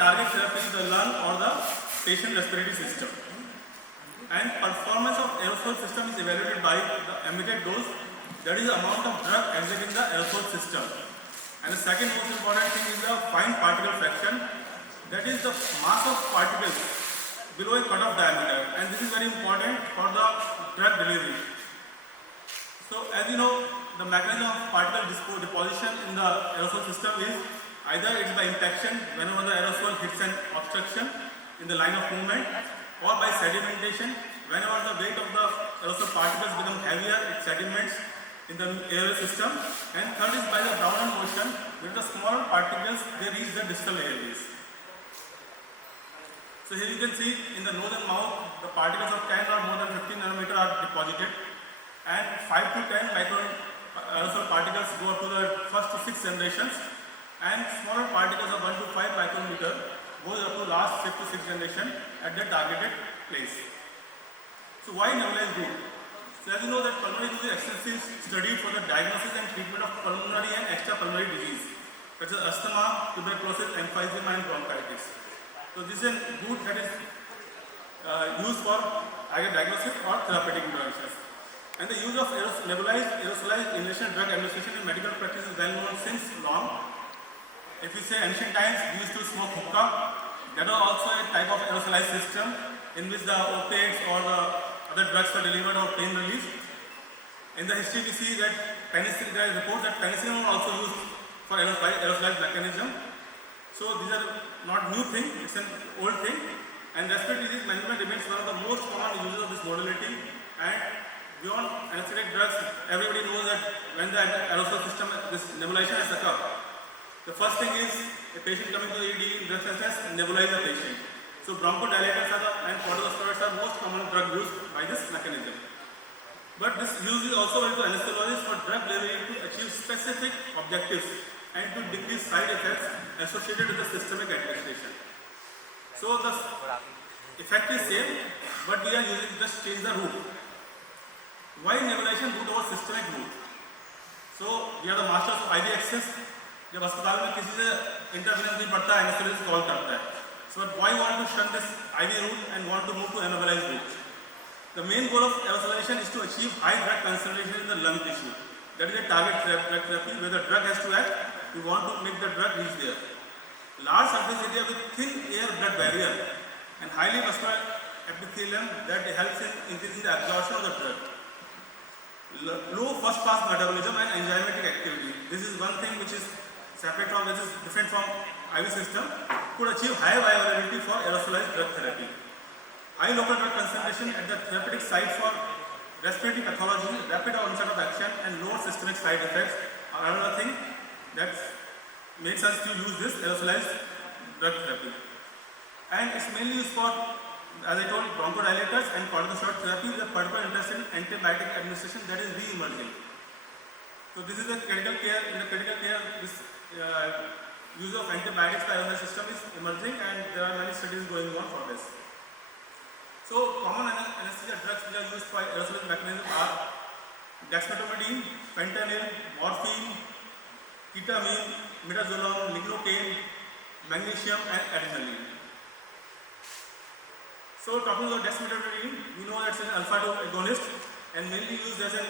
target therapy is the lung or the patient respiratory system. And performance of aerosol system is evaluated by the emitted dose, that is the amount of drug exiting the aerosol system. And the second most important thing is the fine particle fraction, that is the mass of particles below a cutoff diameter, and this is very important for the drug delivery. So as you know, the mechanism of particle deposition in the aerosol system is either it's by impaction whenever the aerosol hits an obstruction in the line of movement, or by sedimentation whenever the weight of the aerosol particles become heavier, it sediments in the air system. And third is by the Brownian motion, with the small particles they reach the distal airways. So here you can see in the nose and mouth, the particles of 10 or more than 15 nanometer are deposited, and 5 to 10 micron aerosol particles go up to the first to 6 generations, and smaller particles of 1 to 5 micrometer goes up to last 5th to 6th generation at the targeted place. So why nebulized route? So as you know that pulmonary disease is extensive study for the diagnosis and treatment of pulmonary and extrapulmonary disease, such as asthma, tuberculosis, emphysema and bronchitis. So this is a route that is used for either diagnosis or therapeutic interventions. And the use of nebulized aerosolized inhalation drug administration in medical practice is well known since long. If you say ancient times, we used to smoke hookah. That was also a type of aerosolized system in which the opiates or the other drugs were delivered or pain relief. In the history we see that penicillin, there is reports that penicillin was also used for aerosolized mechanism. So these are not new thing, it's an old thing. And respiratory disease management remains one of the most common uses of this modality. And beyond anesthetic drugs, everybody knows that when the aerosol system, this nebulization has occurred, the first thing is a patient coming to the ED in drug test, nebulize the patient. So bronchodilators and corticosteroids are most common drug used by this mechanism. But this use is also used to anesthesiologists for drug delivery to achieve specific objectives and to decrease side effects associated with the systemic administration. So the effect is same, but we are using just change the route. Why nebulization route over systemic route? So we are the masters of IV access. जब अस्पताल में किसी से इंटरवेंस नहीं पड़ता है, anaesthetist call करता है. So why want to shun this IV route and want to move to nebulized route? The main goal of aerosolization is to achieve high drug concentration in the lung tissue. That is a target drug therapy where the drug has to act. We want to make the drug reach there. Large surface area with thin air-blood barrier and highly vascular epithelium that helps in increasing the absorption of the drug. Low first-pass metabolism and enzymatic activity. This is one thing which is separate from, which is different from IV system, could achieve high bioavailability for aerosolized drug therapy. High local drug concentration at the therapeutic site for respiratory pathology, rapid onset of action, and low systemic side effects are another thing that makes us to use this aerosolized drug therapy. And it's mainly used for, as I told, bronchodilators and corticosteroid therapy with a particular interest in antibiotic administration that is re-emerging. So this is a critical care. In the critical care, this use of antibiotics by the system is emerging, and there are many studies going on for this. So common anesthesia drugs which are used for aerosolized mechanism are dexmedetomidine, fentanyl, morphine, ketamine, midazolam, lignocaine, magnesium, and adrenaline. So talking about dexmedetomidine, we know that it's an alpha-2 agonist and mainly used as a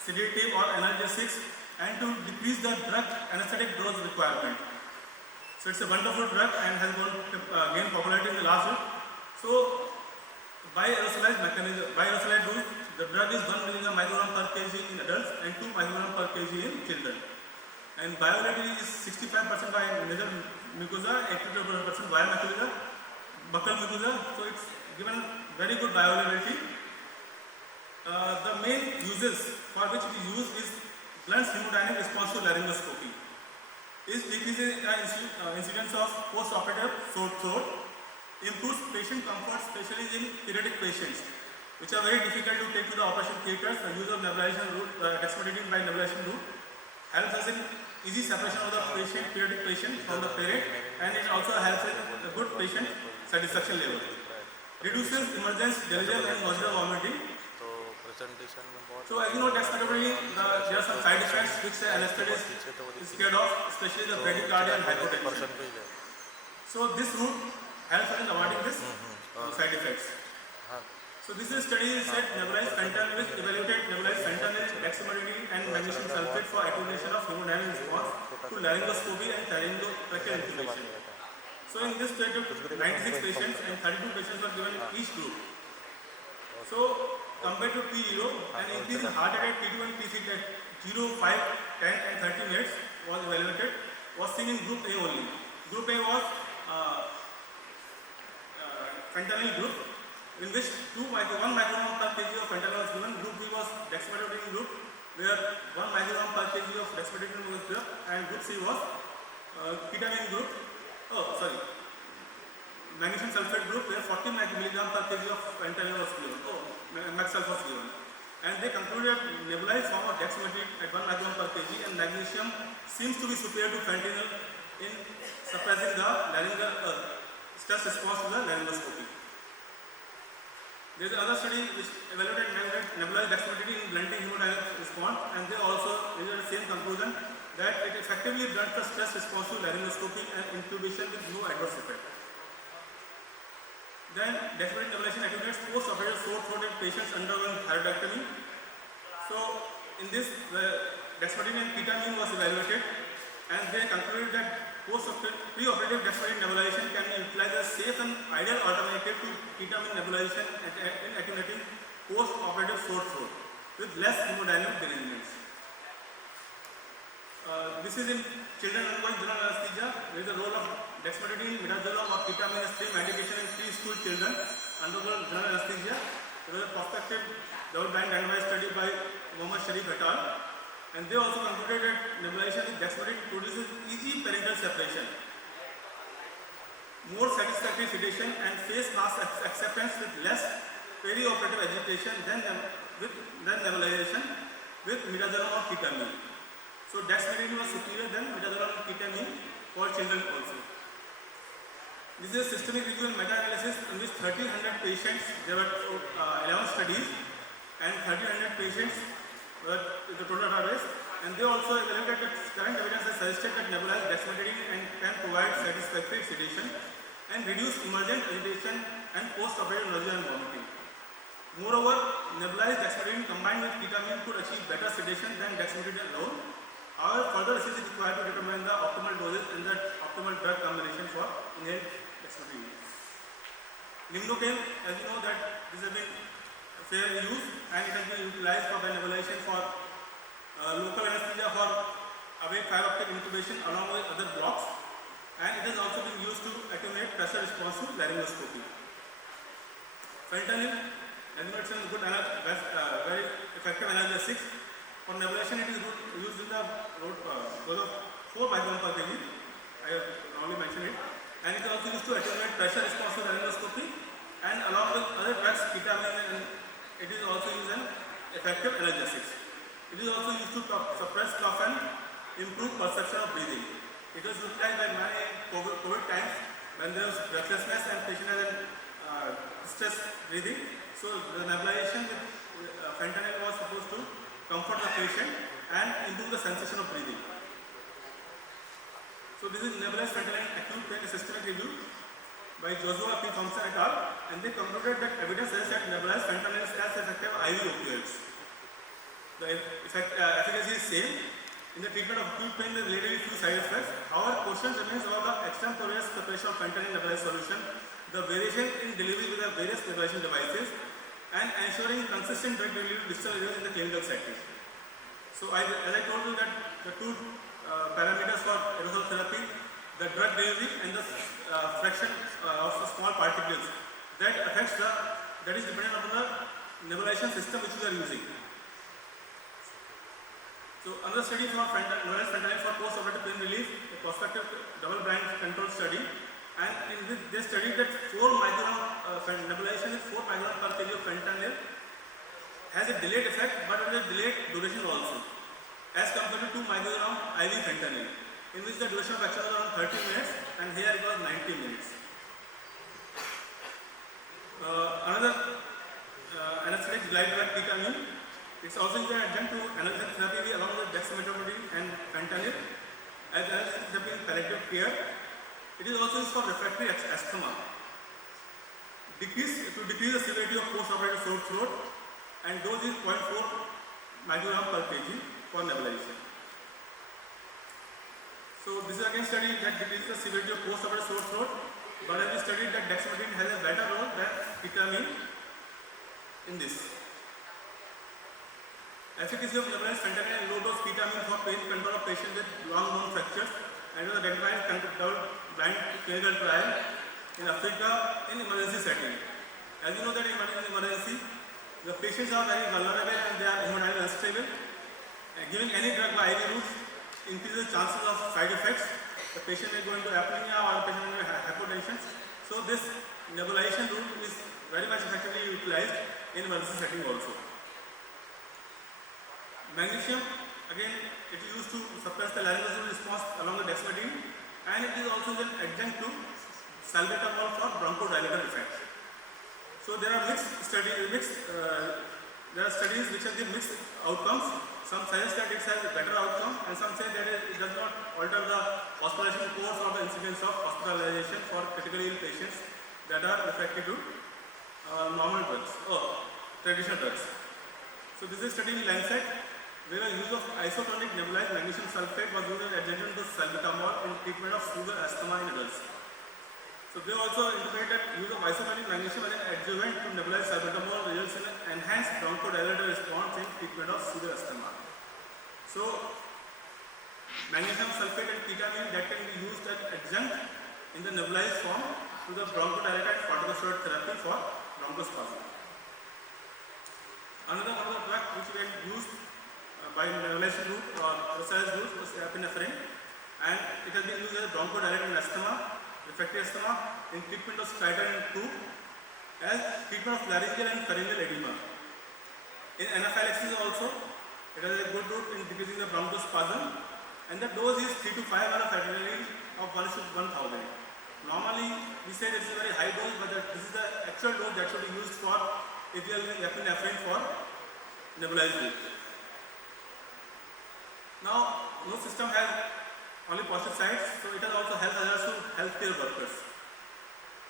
sedative or analgesics and to decrease the drug anesthetic dose requirement. So it's a wonderful drug and has gained popularity in the last week. So by aerosolized route, the drug is 1 mg microgram per kg in adults and 2 microgram per kg in children. And bioavailability is 65% by nasal mucosa, 82% via mucosa, buccal mucosa. So it's given very good bioavailability. The main uses for which we use is blunts hemodynamic response to laryngoscopy. Is decreasing incidence of post-operative sore throat, improves patient comfort, especially in pediatric patients, which are very difficult to take to the operation theaters. The use of nebulization route, dexmedetomidine by nebulization route, helps us in easy separation of the pediatric patient from the parent, and it also helps in a good patient satisfaction level. Reduces emergence, delirium, and nausea vomiting. So as you know, dexmedetomidine, there are some side effects which the anesthetist is scared of, especially the bradycardia and hypotension. So this route helps in avoiding this side effects. So this is study said nebulized fentanyl which evaluated nebulized fentanyl, dexamethasone and magnesium sulfate for attenuation of hemodynamic response to laryngoscopy and laryngotracheal intubation. So in this study, 96 patients and 32 patients were given each group. So compared to P0, an increase in heart rate P2 and P6 at 0, 5, 10 and 30 minutes was evaluated, was seen in group A only. Group A was fentanyl group, in which 1 microgram per kg of fentanyl was given. Group B was dexamethasone group, where 1 microgram per kg of dexamethasone was given, and group C was ketamine group. Magnesium sulfate group, where 40 microgram per kg of fentanyl was given. Maxsulf was given. And they concluded nebulized form of dexamethasone at 1 microgram per kg and magnesium seems to be superior to fentanyl in suppressing the laryngeal stress response to the laryngoscopy. There is another study which evaluated nebulized dexamethasone in blunting hemodynamic response, and they also reached the same conclusion that it effectively blunts the stress response to laryngoscopy and intubation with no adverse effect. Then dexamethasone nebulization attenuates post-operative sore-throated patients undergoing thyroidectomy. So in this, dexamethasone and ketamine was evaluated, and they concluded that pre-operative dexamethasone nebulization can be utilized as safe and ideal alternative to ketamine nebulization in attenuating post-operative sore throat with less hemodynamic derangements. This is in children undergoing general anesthesia. There is a role of dexamethasone, midazolam or ketamine as free medication in preschool children undergoing general anesthesia. There was a prospective double-blind randomized study by Mohammad Sharif et al. And they also concluded that nebulization with dexamethasone produces easy parental separation, more satisfactory sedation and face mask acceptance with less perioperative agitation than nebulization with midazolam or ketamine. So dexamethasone was superior than midazolam and ketamine for children also. This is a systemic review and meta-analysis in which 1,300 patients, there were 11 studies, and 1,300 patients were the total database, and they also evaluated that current evidence has suggested that nebulized dexamethasone and can provide satisfactory sedation and reduce emergent agitation and post-operative nausea and vomiting. Moreover, nebulized dexamethasone combined with ketamine could achieve better sedation than dexamethasone alone. However, further research is required to determine the optimal dosage and the optimal drug combination for inhaled dexamethasone. Limnocaine, as you know, that this has been fair use and it has been utilized for nebulization for local anesthesia for awake fiber-optic intubation along with other blocks, and it has also been used to attenuate pressure response to laryngoscopy. Fentanyl, as you know, it's a good very effective analgesic. For nebulization, it is used in the dose of 4 microgram per kg. I have already mentioned it, and it is also used to attenuate pressure response to laryngoscopy, and along with other drugs, ketamine, and it is also used as an effective analgesic. It is also used to suppress cough and improve perception of breathing. It was utilized by many COVID times when there was breathlessness and patient has distress breathing. So the nebulization with fentanyl was supposed to comfort the patient and improve the sensation of breathing. So this is nebulized fentanyl acute pain systemic review by Joshua P. Thompson et al. And they concluded that evidence suggests that nebulized fentanyl is as effective as IV opioids. The efficacy is same. In the treatment of acute pain, there are relatively few side effects. However, question remains about the extemporaneous preparation of fentanyl nebulized solution, the variation in delivery with the various nebulization devices, and ensuring consistent drug delivery to distal areas in the clinical setting. So, as I told you that the two parameters for aerosol therapy, the drug delivery and the fraction of the small particles, that is dependent upon the nebulization system which we are using. So another study for nebulized fentanyl for post-operative pain relief, a prospective double-blind controlled study, and in this they studied that 4 microgram nebulization with 4 microgram per kg of fentanyl has a delayed effect, but with a delayed duration also, as compared to 2 microgram IV fentanyl, in which the duration of action was around 30 minutes, and here it was 90 minutes. Another anesthetic glide drug ketamine. It's also used as adjunct to analgesic therapy along with dexamethasone and fentanyl as analgesic therapy in palliative care. It is also used for refractory asthma. To decrease the severity of post-operative sore throat, and dose is 0.4 microgram per kg for nebulization. So this is again study that decreases the severity of post-operative sore throat, but as we studied that dexmedetomidine has a better role than ketamine in this. Efficacy of nebulized fentanyl and low-dose ketamine for pain control of patients with long bone fractures, and was identified double-blind clinical trial in Africa in emergency setting. As you know that in emergency, the patients are very vulnerable and they are hemodynamically unstable. Giving any drug by IV route increases chances of side effects. The patient may go into apnea or the patient may have hypotension. So this nebulization route is very much effectively utilized in emergency setting also. Magnesium, again, it is used to suppress the laryngeal response along with dexmedetomidine, and it is also an adjunct to salbutamol for bronchodilator effect. So there are there are studies which have given mixed outcomes. Some suggest that it has a better outcome, and some say that it does not alter the hospitalization course or the incidence of hospitalization for critically ill patients that are refractory to normal drugs or traditional drugs. So this is a study in Lancet, where the use of isotonic nebulized magnesium sulfate was used as adjunct to salbutamol in treatment of severe asthma in adults. So they also indicated that use of isotonic magnesium as an adjuvant to nebulized salbutamol results in an enhanced bronchodilator response in treatment of severe asthma. So magnesium sulfate and ketamine that can be used as adjunct in the nebulized form to the bronchodilator and corticosteroid therapy for bronchospasm. Another one of the drugs which were used by nebulization route or aerosolized route was epinephrine, and it has been used as a bronchodilator in asthma, refractory asthma, in treatment of stridor 2, as treatment of laryngeal and pharyngeal edema. In anaphylaxis also, it has a good route in decreasing the bronchospasm, and the dose is 3 to 5 ml of adrenaline of 1:1000. Normally, we say this is a very high dose, but this is the actual dose that should be used for if you are using epinephrine for nebulized route. Now, no system has only positive sides, so it has also health hazards to healthcare workers.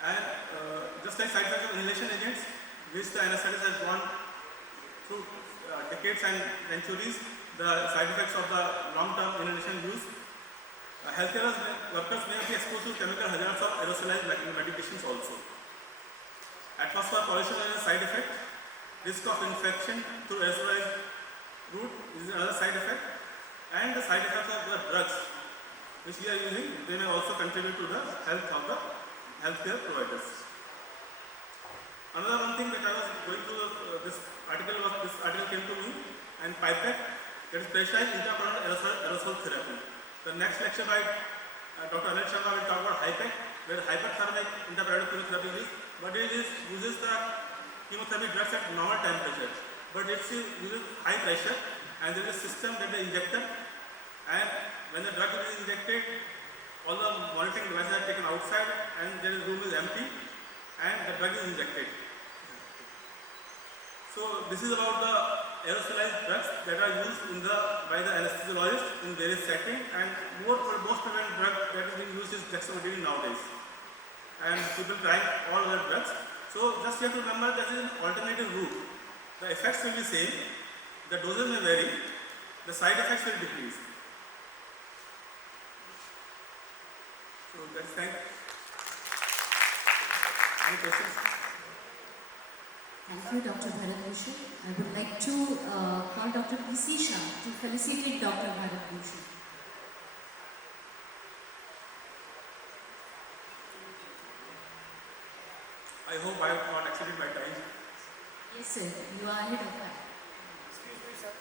And just like side effects of inhalation agents, which the anesthetist has gone through decades and centuries, the side effects of the long-term inhalation use, healthcare workers may be exposed to chemical hazards of aerosolized medications also. Atmospheric pollution is a side effect. Risk of infection through aerosolized route is another side effect. And the side effects of the drugs which we are using, they may also contribute to the health of the healthcare providers. Another one thing that I was going through this article came to me, and pipette, that is pressurized intrapleural aerosol therapy. The next lecture by Dr. Anil Sharma will talk about HIPEC, where hyperthermic intrapleural chemotherapy is, but it uses the chemotherapy drugs at normal temperature, but it uses high pressure, and there is a system that they injected, and when the drug is injected, all the monitoring devices are taken outside, and the room is empty, and the drug is injected. So this is about the aerosolized drugs that are used by the anesthesiologist in various settings, and most prevalent drug that is being used is dexmedetomidine nowadays, and people try all other drugs. So just you have to remember that is an alternative route. The effects will be same, the doses may vary, the side effects will decrease. So that's thank. Any questions? Thank you, Dr. Bharat Bhushan. I would like to call Dr. P.C. Shah to felicitate Dr. Bharat Bhushan. I hope I have not exceeded my time. Yes, sir. You are ahead of time. Excuse me, sir.